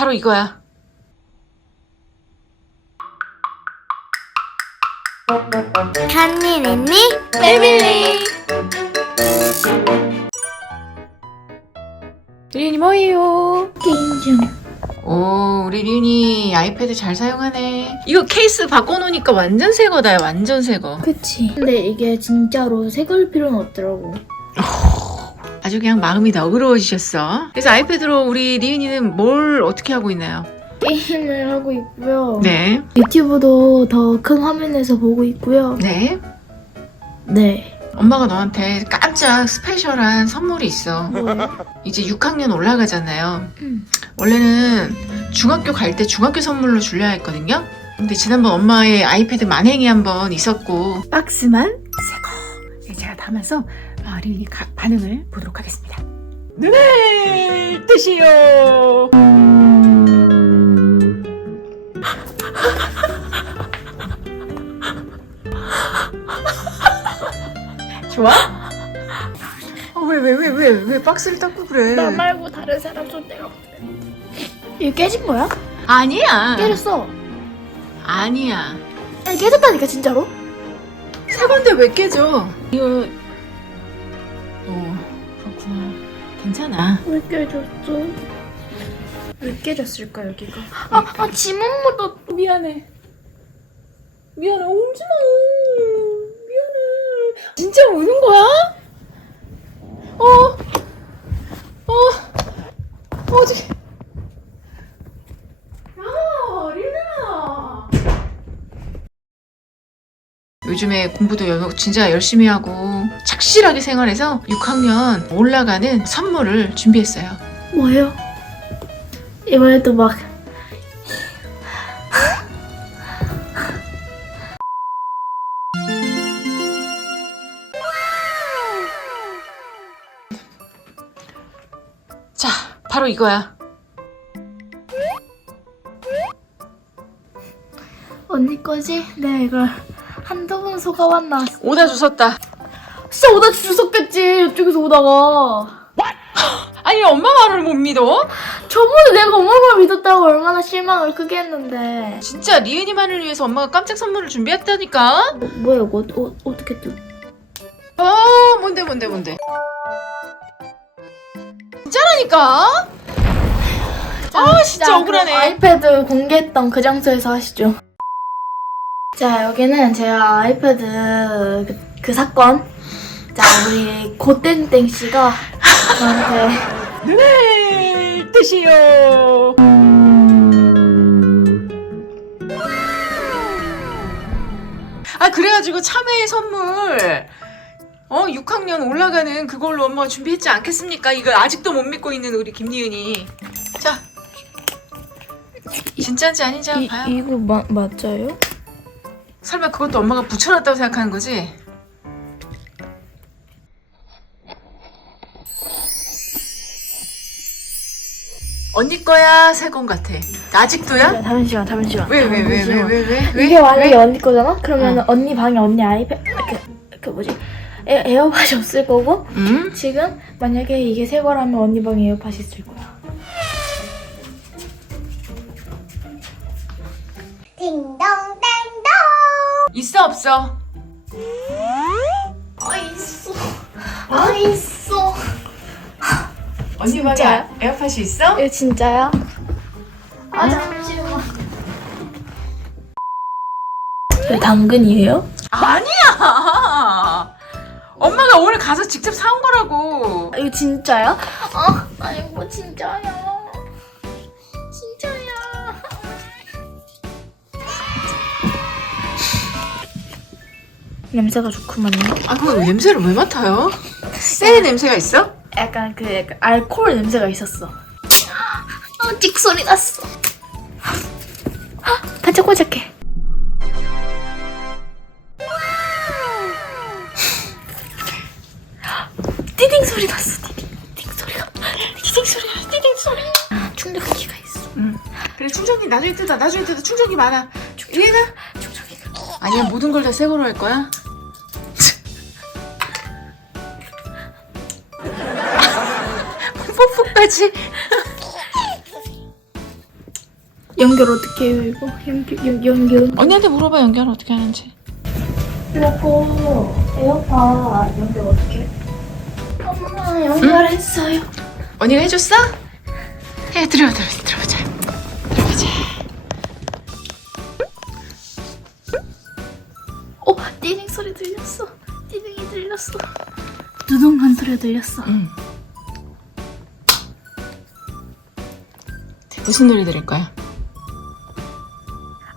바로 이거야. 간니 랜니 패밀리 리윤이 뭐예요? 게임 중 오, 우리 리윤이 아이패드 잘 사용하네. 이거 케이스 바꿔놓으니까 완전 새 거다, 완전 새 거. 그치 근데 이게 진짜로 색을 필요는 없더라고 아주 그냥 마음이 너그러워지셨어. 그래서 아이패드로 우리 리윤이는 뭘 어떻게 하고 있나요? 게임을 하고 있고요 네. 유튜브도 더 큰 화면에서 보고 있고요 네. 네 엄마가 너한테 깜짝 스페셜한 선물이 있어. 뭐요? 이제 6학년 올라가잖아요. 음. 원래는 중학교 갈 때 중학교 선물로 줄려야 했거든요. 근데 지난번 엄마의 아이패드 만행이 한 번 있었고 박스만 새거 제가 담아서 어, 리윤이 가- 반응을 보도록 하겠습니다. 눈을 뜨시오. 좋아? 왜 왜 왜 왜 왜 박스를 닦고 그래? 나 말고 다른 사람 손 때려 이거 깨진 거야? 아니야. 깨졌어 아니야. 아니 깨졌다니까 진짜로 새 건데 왜 깨져? 이거 어 그렇구나. 괜찮아. 왜 깨졌어? 왜 깨졌을까 여기가? 아, 아 지문 묻어 미안해. 미안해. 울지 마. 미안해. 진짜 우는 거야? 어. 어. 어디? 야, 리나. 요즘에 공부도 여- 진짜 열심히 하고 착실하게 생활해서 6학년 올라가는 선물을 준비했어요. 뭐예요? 이번에도 막 자, 바로 이거야. 언니 거지? 내가 이걸 한두 번 속아왔나 오다 주웠다. 진짜 오다 주웠겠지 이쪽에서 오다가. 아니 엄마 말을 못 믿어? 저번에 내가 엄마 말 믿었다고 얼마나 실망을 크게 했는데. 진짜 리은이만을 위해서 엄마가 깜짝 선물을 준비했다니까? 뭐, 뭐야 이거? 어, 어떻게 또? 어 뭔데 뭔데 뭔데? 진짜라니까? 아 진짜 억울하네. 아이패드 공개했던 그 장소에서 하시죠 자 여기는 제가 아이패드 그, 그 사건. 자 우리 고땡땡 씨가 저한테 눈을 뜨시오. 아 그래가지고 참외 선물. 어 6학년 올라가는 그걸로 엄마가 준비했지 않겠습니까? 이거 아직도 못 믿고 있는 우리 김리은이. 자 진짜인지 아닌지 한번 봐요. 이거 마, 맞아요? 설마 그것도 엄마가 붙여놨다고 생각하는 거지? 언니 거야 새건 같아 아직도야? 잠시만 잠시만 왜왜 왜 왜 왜 왜 왜? 이게 만약에 언니 거잖아? 그러면 어. 언니 방에 언니 아이패드 그, 그 뭐지 에, 에어팟이 없을 거고 응? 지금 만약에 이게 새 거라면 언니 방에 에어팟이 있을 거야 있어 없어? 아 있어 아 있어 언니 방에 진짜요? 에어팟이 있어? 이거 진짜야? 아 잠시만 왜 당근이에요? 아니야 엄마가 오늘 가서 직접 사온 거라고 아, 이거 진짜야? 아 아이고 진짜야 진짜야 냄새가 좋구만요. 아 그거 냄새를 왜 맡아요? 새 냄새가 있어? 약간 그 약간 알코올 냄새가 있었어. 어 찍 소리 났어. 아, 반짝반짝해 띠딩 소리 났어 띠딩. 띠딩 소리가. 띠딩 소리야 띠딩 소리. 아, 충전기가 있어. 응. 그래 충전기 나중에 뜯어 나중에 뜯어. 충전기 많아. 리나 충전기가 아니야 모든 걸 다 새 거로 할 거야? 푹푹까지 연결 어떻게 해요 이거? 연결 연, 연결 언니한테 물어봐 연결 어떻게 하는지. 이거 에어팟 연결 어떻게 해? 엄마 연결했어요 언니가 해줬어? 해 들어 들어 들어보자. 들어보자. 어? 띠링 소리 들렸어 띠링이 들렸어 두둥한 소리 들렸어 응. 무슨 노래 들을 거야?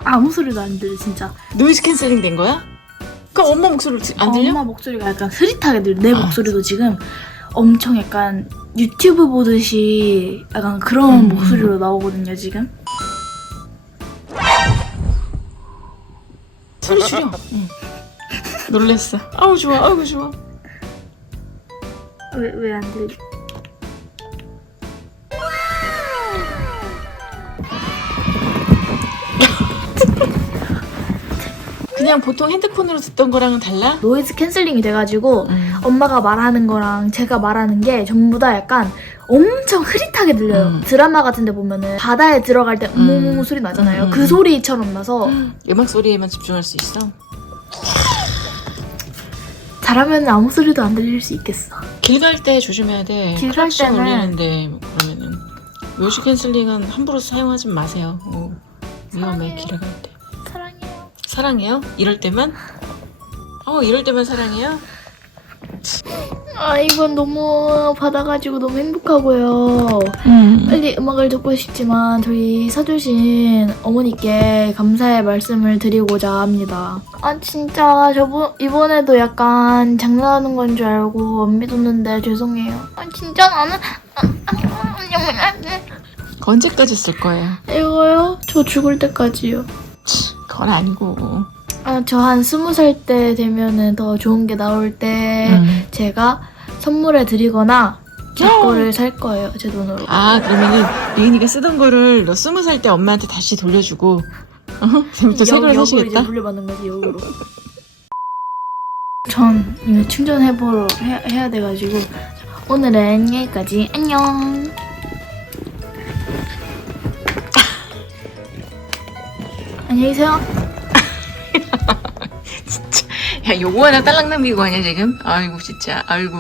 아무 소리도 안 들려 진짜 노이즈 캔슬링 된 거야? 그럼 엄마 목소리 안 들려? 엄마 목소리가 약간 흐릿하게 들려 내 아. 목소리도 지금 엄청 약간 유튜브 보듯이 약간 그런 음. 목소리로 나오거든요 지금 소리 줄여. 응. 놀랬어. 아우 좋아. 아우 좋아. 왜 왜 안 들려? 그냥 보통 핸드폰으로 듣던 거랑은 달라? 노이즈 캔슬링이 돼가지고 음. 엄마가 말하는 거랑 제가 말하는 게 전부 다 약간 엄청 흐릿하게 들려요. 음. 드라마 같은 데 보면은 바다에 들어갈 때 음. 엉엉 소리 나잖아요. 음. 그 소리처럼 나서 음악 소리에만 집중할 수 있어. 잘하면 아무 소리도 안 들릴 수 있겠어. 길 갈 때 조심해야 돼. 길갈 때는- 울리는데 뭐 그러면은 노이즈 캔슬링은 함부로 사용하지 마세요. 어, 위험해 사랑해요. 길을 갈 때. 사랑해요. 이럴 때만? 어 이럴 때만 사랑해요? 아 이건 너무 받아가지고 너무 행복하고요. 음. 빨리 음악을 듣고 싶지만 저희 사주신 어머니께 감사의 말씀을 드리고자 합니다. 아 진짜 저번 이번에도 약간 장난하는 건 줄 알고 안 믿었는데 죄송해요. 아 진짜 나는 그 언제까지 쓸 거예요? 이거요? 저 죽을 때까지요. 그건 아니고. 아 저 한 스무 살 때 되면은 더 좋은 게 나올 때 음. 제가 선물해 드리거나 제 거를 살 거예요 제 돈으로. 아 그러면은 리은이가 쓰던 거를 너 스무 살 때 엄마한테 다시 돌려주고 어? 그부터 새걸 역으로 사시겠다? 이제 물려받는 거지 역으로. 전 이거 충전해보러 해, 해야 돼가지고 오늘은 여기까지 안녕. 안녕히 계세요. 야 요거 하나 딸랑 남기고 하냐 지금? 아이고 진짜 아이고